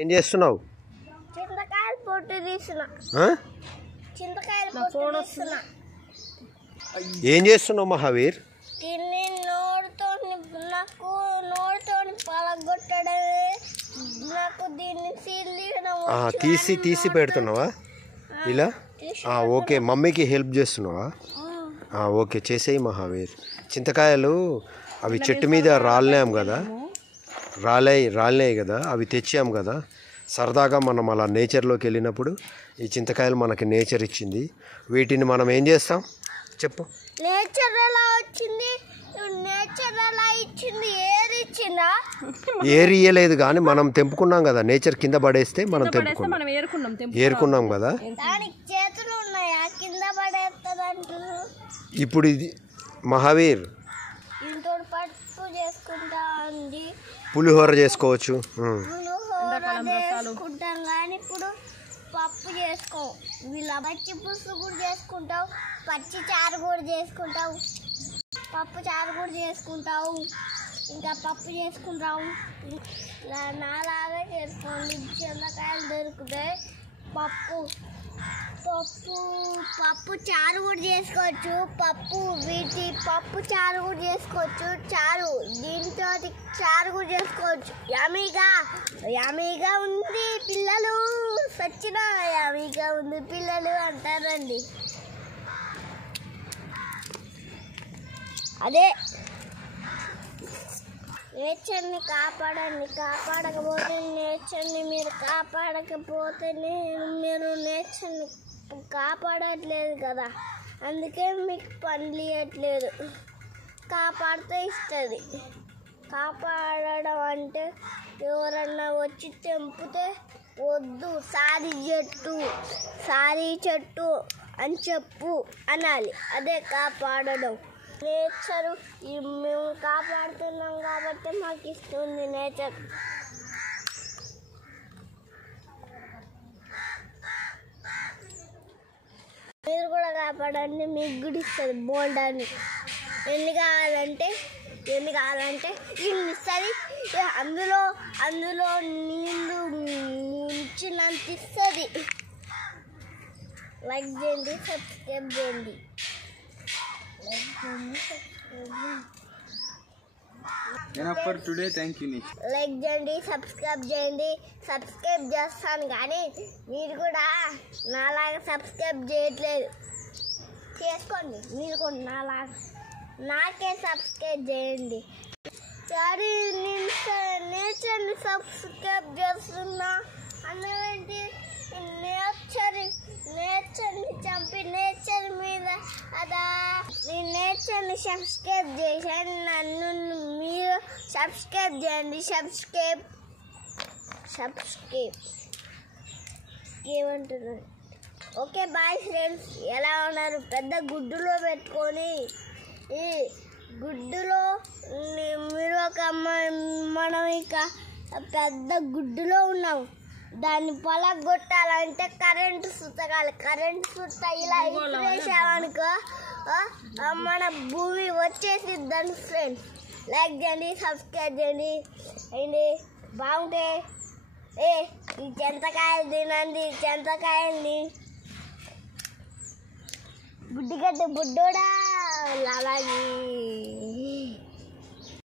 ఏం చేస్తున్నావు? చింతకాయలు పొట్టు తీస్తున్నా. చింతకాయలు పొట్టు తీస్తున్నా. ఏం చేస్తున్నావు మహావీర్? దీన్ని నాకు నోటితోని పలగొట్టడమే. నాకు దీన్ని తీసి పెడుతున్నావా ఇలా? ఓకే, మమ్మీకి హెల్ప్ చేస్తున్నావా? ఓకే, చేసేయి మహావీర్. చింతకాయలు అవి చెట్టు మీద రాలినాం కదా, రాలినాయి కదా, అవి తెచ్చాం కదా. సరదాగా మనం అలా నేచర్లోకి వెళ్ళినప్పుడు ఈ చింతకాయలు మనకి నేచర్ ఇచ్చింది. వీటిని మనం ఏం చేస్తాం చెప్పు? నేచర్ ఎలా వచ్చింది? నేచర్ ఎలా ఇచ్చింది? ఏరి ఇచ్చిందా? ఏరి ఇయ్యలేదు కానీ మనం తెంపుకున్నాం కదా. నేచర్ కింద పడేస్తే మనం ఏరుకున్నాం కదా. దానికి చేతులు ఉన్నాయా? కింద పడేస్తారంటారు. ఇప్పుడు ఇది మహావీర్ ఇంట్లో పట్టు చేసుకుంటా ఉంది. పులిహోర చేసుకోవచ్చు. చేసుకుంటాం కానీ ఇప్పుడు పప్పు చేసుకో. వీళ్ళ పచ్చి పులుసు కూడా చేసుకుంటావు, పచ్చి చారు కూడా చేసుకుంటావు, పప్పు చారు కూడా చేసుకుంటావు, ఇంకా పప్పు చేసుకుంటావు. నాలాగే చేసుకోండి. చింతకాయలు దొరుకుతాయి. పప్పు చారు కూడా చేసుకోవచ్చు. పప్పు చారు కూడా చేసుకోవచ్చు. దీంతో చారు కూడా చేసుకోవచ్చు. యమీగా ఉంది పిల్లలు, సచ్చిన యమీగా ఉంది పిల్లలు అంటారండి. అదే నేచర్ని కాపాడకపోతే మీరు నేచర్ని కాపాడట్లేదు కదా. అందుకే మీకు పనులు ఇవ్వట్లేదు. కాపాడితే ఇస్తుంది. కాపాడడం అంటే ఎవరన్నా వచ్చి తెంపితే వద్దు, సారీ చెట్టు అని చెప్పు అనాలి. అదే కాపాడడం. నేచరు మేము కాపాడుతున్నాం కాబట్టి మాకు ఇస్తుంది నేచర్. మీరు కూడా కాపాడండి, మీకు కూడా ఇస్తుంది బోల్డాన్ని. ఎన్ని కావాలంటే ఇన్ని ఇస్తుంది. అందులో నీళ్ళు ముంచినంత ఇస్తుంది. లైక్ చేయండి, సబ్స్క్రైబ్ చేయండి. లైక్ చేయండి, సబ్స్క్రైబ్ చేయండి. సబ్స్క్రైబ్ చేస్తాను కానీ మీరు కూడా నాలాగా సబ్స్క్రైబ్ చేయట్లేదు. చేసుకోండి మీరు కూడా నాలాగా. నాకే సబ్స్క్రైబ్ చేయండి. సరే, నేచర్ని సబ్స్క్రైబ్ చేస్తున్నా అన్నవేంటి? నేచర్ని చంపి నేచర్ మీద అదా నేచర్ని సబ్స్క్రైబ్ చేశాను. నన్ను మీరు సబ్స్క్రైబ్ చేయండి. సబ్స్క్రైబ్ ఏమంటున్నారు? Okay bye friends. ఎలా ఉన్నారు? పెద్ద గుడ్డులో పెట్టుకొని ఈ గుడ్డులో మీరు ఒక మనం ఇక పెద్ద గుడ్డులో ఉన్నాం. దాన్ని పలగొట్టాలంటే కరెంటు సుత్తగాలి. కరెంటు సుత్త ఇలా వేసామనుకో మన భూమి వచ్చేసిద్దని ఫ్రెండ్స్. లైక్ చేయండి, సబ్స్క్రైబ్ చేయండి. అయింది బాగుంటే ఈ చింతకాయలు తినండి. చింతకాయల్ని బుడ్డిగడ్డ బుడ్డోడా అలాగే.